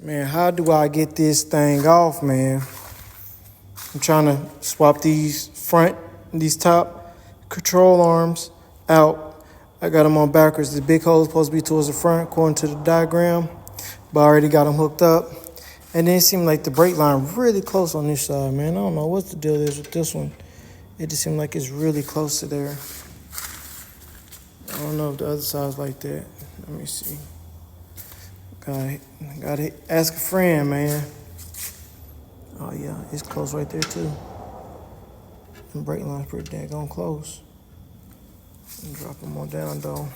Man, how do I get this thing off, man? I'm trying to swap these top control arms out. I got them on backwards. The big hole is supposed to be towards the front, according to the diagram, but I already got them hooked up. And then it seemed like the brake line really close on this side, man. I don't know what the deal is with this one. It just seemed like it's really close to there. I don't know if the other side's like that. Let me see. Gotta ask a friend, man. Oh yeah, it's close right there too. The brake line's pretty daggone close. Drop them on down though.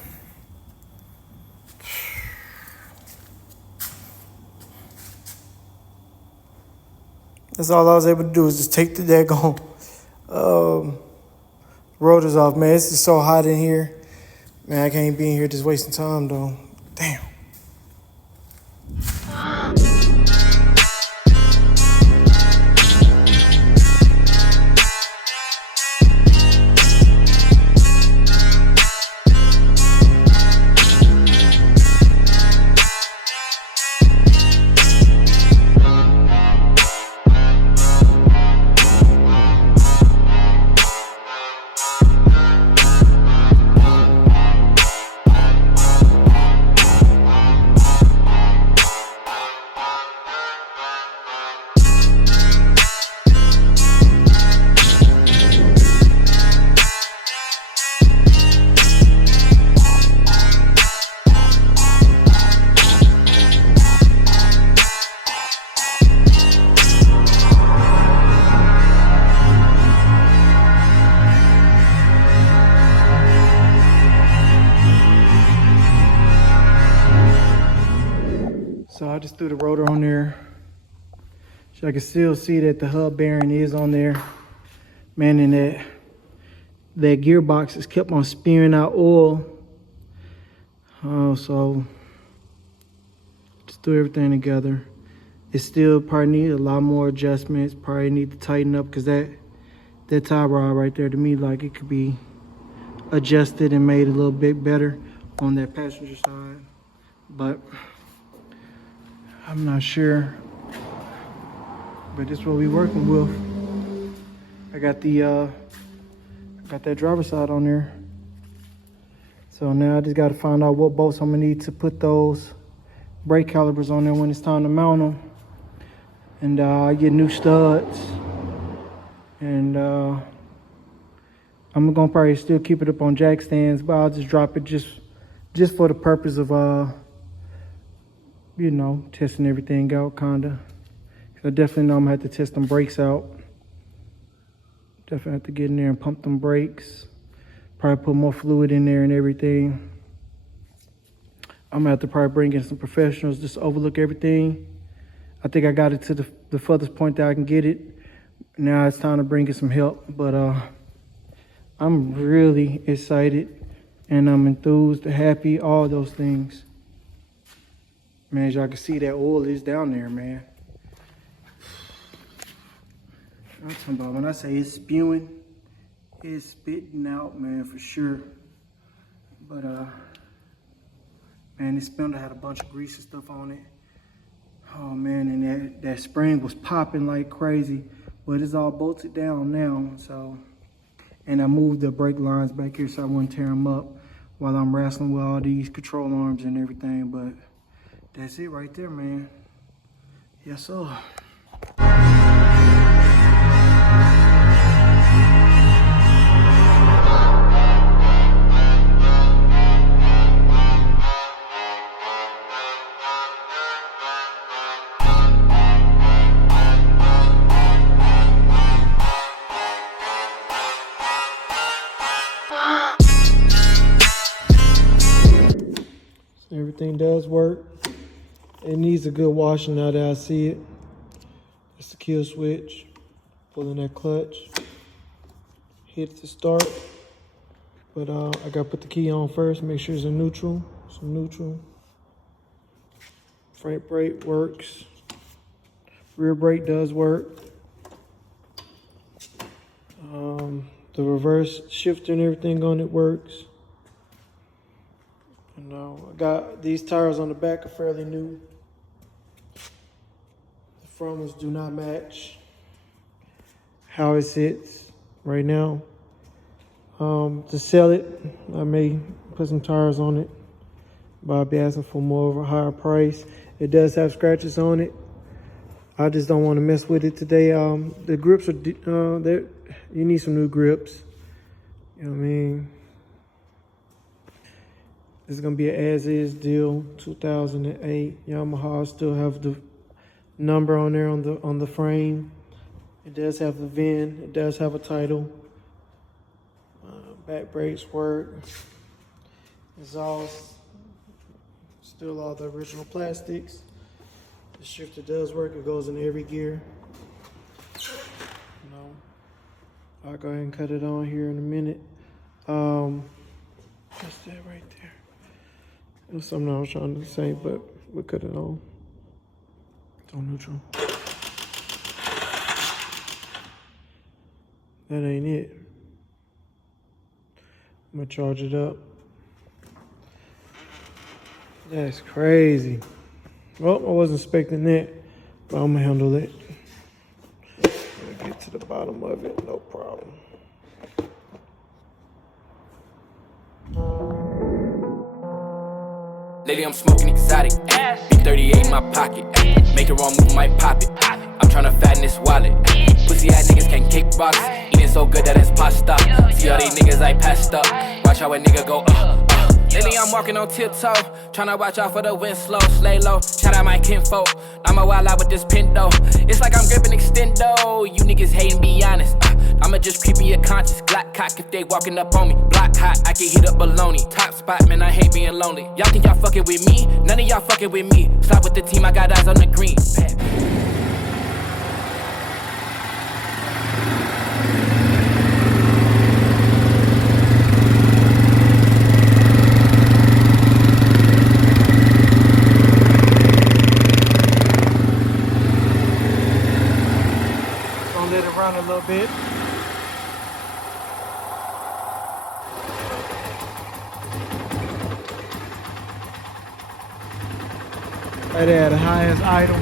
That's all I was able to do is just take the daggone rotors off, man. It's just so hot in here. Man, I can't be in here just wasting time though. Damn. So I just threw the rotor on there. So I can still see that the hub bearing is on there. Man, and that gearbox has kept on spewing out oil. So just threw everything together. It still probably needs a lot more adjustments. Probably need to tighten up because that tie rod right there, to me, like it could be adjusted and made a little bit better on that passenger side. But I'm not sure, but this is what we working with. I got that driver's side on there. So now I just got to find out what bolts I'm gonna need to put those brake calipers on there when it's time to mount them. And I get new studs. And I'm gonna probably still keep it up on jack stands, but I'll just drop it just for the purpose of you know, testing everything out, kinda. I definitely know I'm gonna have to test them brakes out. Definitely have to get in there and pump them brakes. Probably put more fluid in there and everything. I'm gonna have to probably bring in some professionals just to overlook everything. I think I got it to the furthest point that I can get it. Now it's time to bring in some help, but I'm really excited and I'm enthused, happy, all those things. Man, as y'all can see, that oil is down there, man. I'm talking about when I say it's spewing, it's spitting out, man, for sure. But, man, this spindle had a bunch of grease and stuff on it. Oh, man, and that spring was popping like crazy. But it's all bolted down now, so. And I moved the brake lines back here so I wouldn't tear them up while I'm wrestling with all these control arms and everything, but that's it right there, man. Yes, sir. So everything does work. It needs a good washing now that I see it. That's the kill switch. Pulling that clutch. Hit to start. But I gotta put the key on first, make sure it's in neutral. Some neutral. Front brake works. Rear brake does work. The reverse shifter and everything on it works. I got these tires on the back are fairly new. frontals do not match how it sits right now. To sell it, I may put some tires on it, but I'll be asking for more of a higher price. It does have scratches on it. I just don't want to mess with it today. The grips are, you need some new grips. You know what I mean? It's gonna be an as-is deal, 2008 Yamaha. I still have the number on there on the frame. It does have the VIN. It does have a title. Back brakes work. Exhaust, still all the original plastics. The shifter does work. It goes in every gear. I'll go ahead and cut it on here in a minute. What's that right there? It was something I was trying to say, but we'll cut it on. It's on neutral. That ain't it. I'm gonna charge it up. That's crazy. Well, I wasn't expecting that, but I'm gonna handle it. Get to the bottom of it, no problem. Lately I'm smoking exotic, B38 in my pocket, make the wrong move, might pop it. I'm tryna fatten this wallet. Pussy ass niggas can't kickbox, eating so good that it's pasta. See all these niggas I passed up. Watch how a nigga go Lately I'm walking on tiptoe, tryna watch out for the wind slow, slay low. Shout out my kinfolk, I'ma wild out with this pinto. It's like I'm gripping extendo. You niggas hating, be honest. I'ma just creep in your conscience. Glock cock if they walking up on me. Block hot, I can hit up baloney. Top spot, man, I hate being lonely. Y'all think y'all fucking with me? None of y'all fucking with me. Stop with the team, I got eyes on the green. Let it run a little bit. Right there, the highest idle.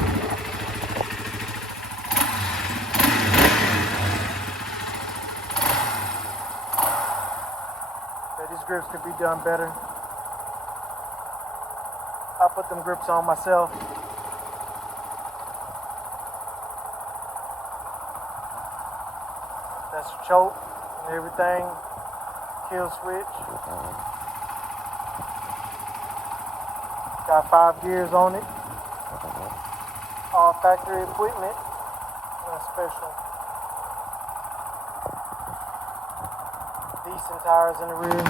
So these grips could be done better. I put them grips on myself. That's a choke and everything. Kill switch. Got 5 gears on it. All factory equipment. Nothing special. Decent tires in the rear.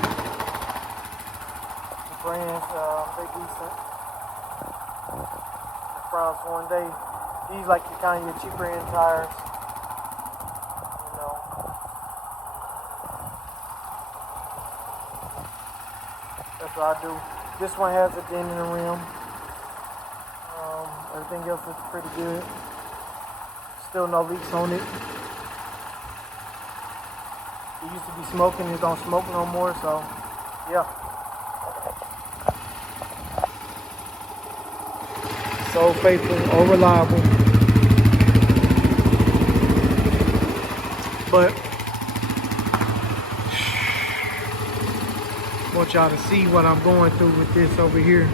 The brands, they decent. The fronts one day. These like your kind of your cheaper end tires. That's what I do. This one has a dent in the rim. Everything else looks pretty good. Still no leaks on it. It used to be smoking, it don't smoke no more, so yeah. So faithful, or reliable. But I want y'all to see what I'm going through with this over here.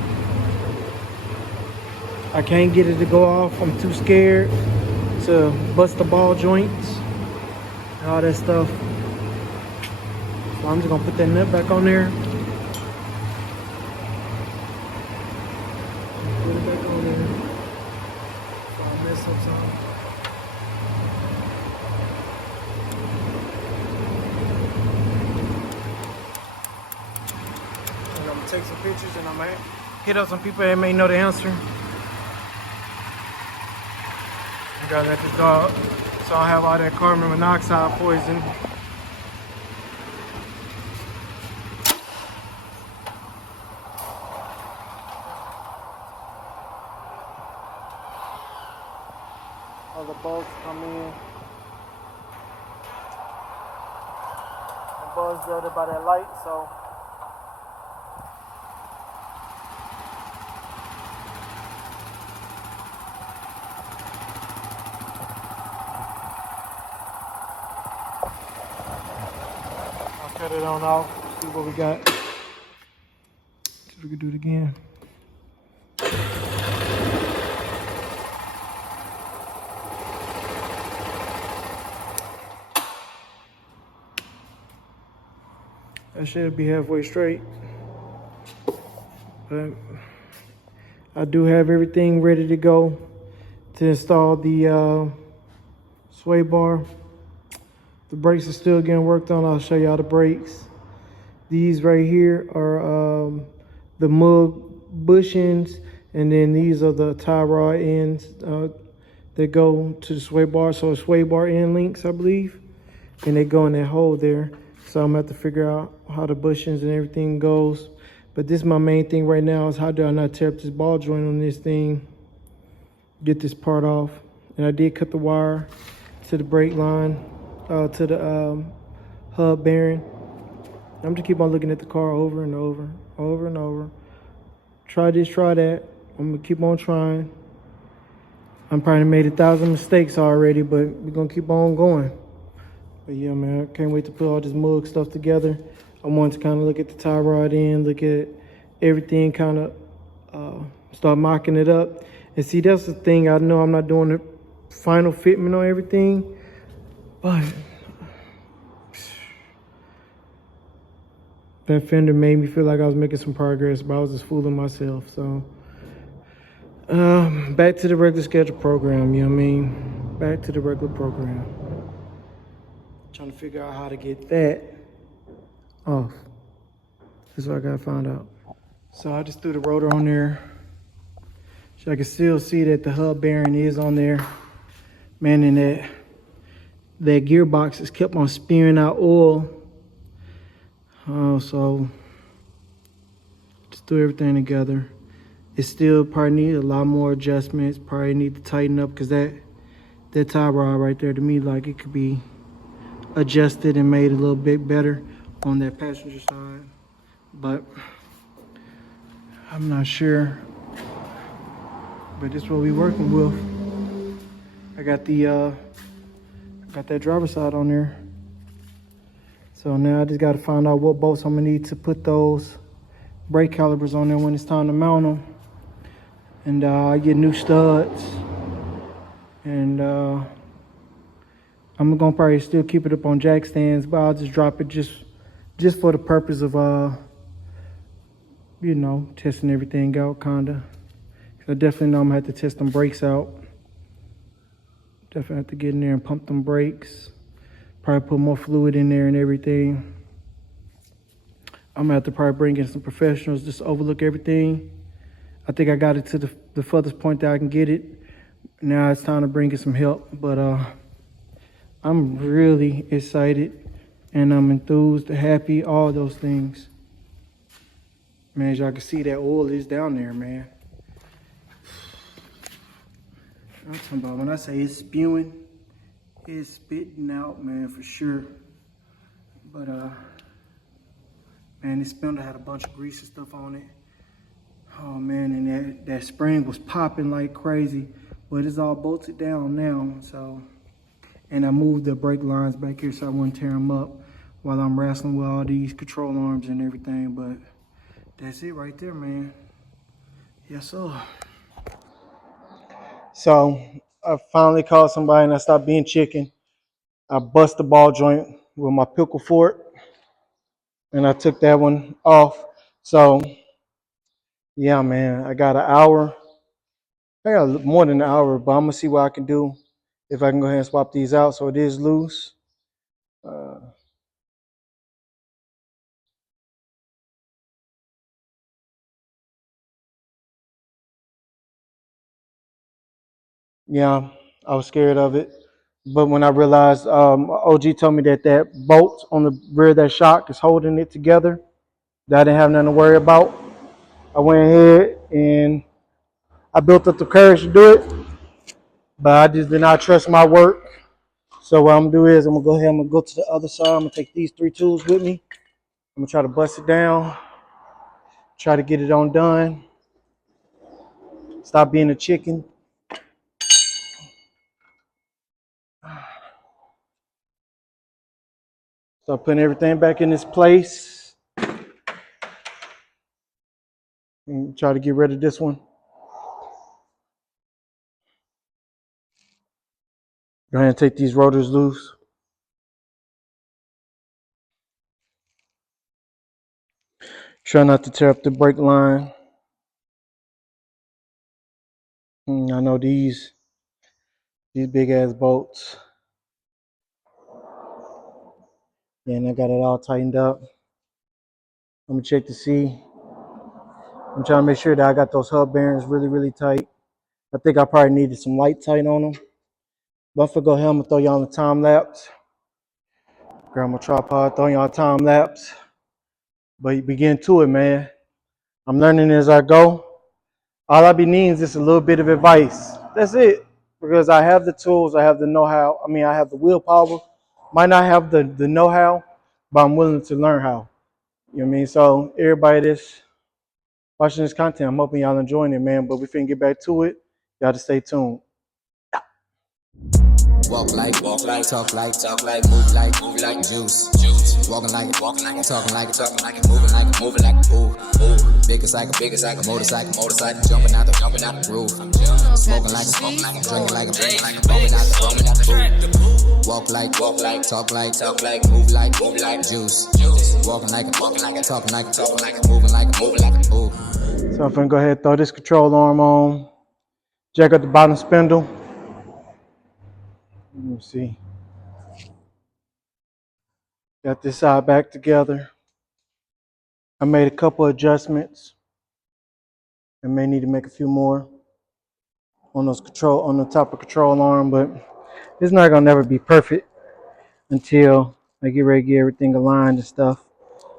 I can't get it to go off. I'm too scared to bust the ball joints and all that stuff. So I'm just gonna put that nut back on there. Put it back on there. So I'll mess up some. And I'm gonna take some pictures and I'm gonna hit up some people that may know the answer. I gotta let the dog, so I have all that carbon monoxide poison. All the bugs come in. The bugs there by that light, so. it on off. See what we got. See if we can do it again. That should be halfway straight. But I do have everything ready to go to install the sway bar. The brakes are still getting worked on. I'll show y'all the brakes. These right here are the mug bushings, and then these are the tie rod ends that go to the sway bar. So it's sway bar end links, I believe, and they go in that hole there. So I'm gonna have to figure out how the bushings and everything goes. But this is my main thing right now, is how do I not tear up this ball joint on this thing, get this part off. And I did cut the wire to the brake line, to the hub bearing. I'm just keep on looking at the car over and over, over and over. Try this, try that. I'm gonna keep on trying. I'm probably made 1,000 mistakes already, but we're gonna keep on going. But yeah, man, I can't wait to put all this mug stuff together. I want to kind of look at the tie rod end, look at everything, kind of start mocking it up. And see, that's the thing. I know I'm not doing the final fitment on everything, but that fender made me feel like I was making some progress, but I was just fooling myself. So back to the regular schedule program, you know what I mean? Back to the regular program. Trying to figure out how to get that off. That's what I gotta find out. So I just threw the rotor on there. So I can still see that the hub bearing is on there. Man, and that gearbox has kept on spewing out oil. So just threw everything together. It still probably needs a lot more adjustments. Probably need to tighten up, because that tie rod right there, to me, like it could be adjusted and made a little bit better on that passenger side. But I'm not sure. But this is what we working with. I got that driver's side on there. So now I just got to find out what bolts I'm gonna need to put those brake calipers on there when it's time to mount them. And I get new studs. And I'm gonna probably still keep it up on jack stands, but I'll just drop it just for the purpose of you know, testing everything out, kinda. I definitely know I'm gonna have to test them brakes out. Definitely have to get in there and pump them brakes. Probably put more fluid in there and everything. I'm gonna have to probably bring in some professionals just to overlook everything. I think I got it to the furthest point that I can get it. Now it's time to bring in some help. But I'm really excited and I'm enthused, happy, all those things. Man, as y'all can see, that oil is down there, man. I'm talking about, when I say it's spewing, it's spitting out, man, for sure. But man, this spindle had a bunch of grease and stuff on it. Oh man, and that spring was popping like crazy, but it's all bolted down now. So, and I moved the brake lines back here so I wouldn't tear them up while I'm wrestling with all these control arms and everything. But that's it right there, man. Yes, sir. So I finally called somebody and I stopped being chicken. I bust the ball joint with my pickle fork and I took that one off. So yeah, man, I got an hour. I got more than an hour, but I'm gonna see what I can do if I can go ahead and swap these out. So it is loose. Yeah, I was scared of it. But when I realized, OG told me that bolt on the rear of that shock is holding it together, that I didn't have nothing to worry about. I went ahead and I built up the courage to do it, but I just did not trust my work. So what I'm gonna do is I'm gonna go ahead, I'm gonna go to the other side. I'm gonna take these 3 tools with me. I'm gonna try to bust it down, try to get it on done. Stop being a chicken. So putting everything back in its place. And try to get rid of this one. Go ahead and take these rotors loose. Try not to tear up the brake line. I know these big ass bolts. And I got it all tightened up. I'm gonna check to see. I'm trying to make sure that I got those hub bearings really, really tight. I think I probably needed some light tight on them. But I'm gonna go ahead and throw y'all on the time lapse. Grab my tripod, throw y'all a time lapse. But we get into it, man. I'm learning as I go. All I be needing is just a little bit of advice. That's it. Because I have the tools, I have the know-how. I mean, I have the willpower. Might not have the know-how, but I'm willing to learn how. You know what I mean? So everybody that's watching this content, I'm hoping y'all enjoying it, man. But we finna get back to it. Y'all just stay tuned. Walk like, talk like, move like juice. Walking like, talking like, moving like, ooh. Big as like a motorcycle, jumping out the roof. Smoking like, drinking like, roaming out the roof. Walk like, talk like, move like juice. Walking like, talking like, moving like, ooh. So I'm finna go ahead and throw this control arm on. Jack up the bottom spindle. Let me see. Got this side back together. I made a couple adjustments. I may need to make a few more on the top of control arm, but it's not gonna never be perfect until I get ready to get everything aligned and stuff.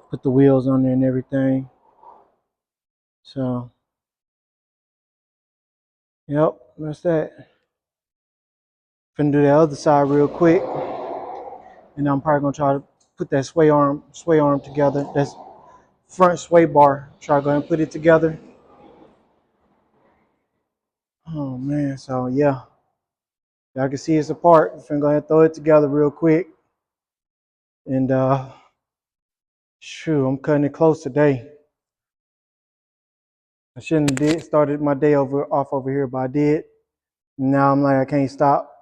Put the wheels on there and everything. So, yep, that's that. Finna do the other side real quick, and I'm probably gonna try to put that sway arm together. That's front sway bar. Try to go ahead and put it together. Oh man, so yeah. Y'all can see it's apart. I'm finna go ahead and throw it together real quick. And shoot, I'm cutting it close today. I shouldn't have started my day off over here, but I did. Now I'm like, I can't stop.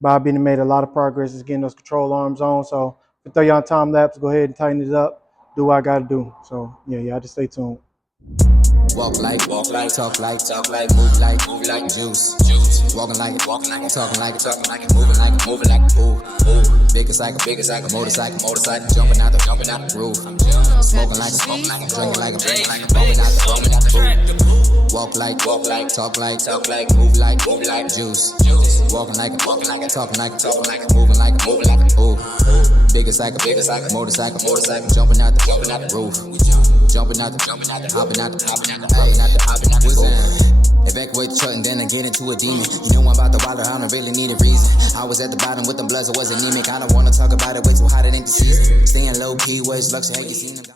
But I've been made a lot of progress is getting those control arms on. So if I throw y'all time lapse, go ahead and tighten it up. Do what I gotta do. So yeah, y'all just stay tuned. Walk like, talk like, move like juice. Walking like, talking like, moving like, ooh. Big as like a motorcycle, jumping out the roof. Smoking like, drinking like, roaming out the roof. Walk like, talk like, move like juice. Walking like, talking like, moving like, ooh. Big as like a motorcycle, jumping out the roof. Jumping out hopping out the evacuate the truck and then I get into a demon. You know I'm about the water, I don't really need a reason. I was at the bottom with the bloods, I was anemic. I don't wanna talk about it, way too hot, it ain't the season. Staying low key, where's luxury, have you seen them?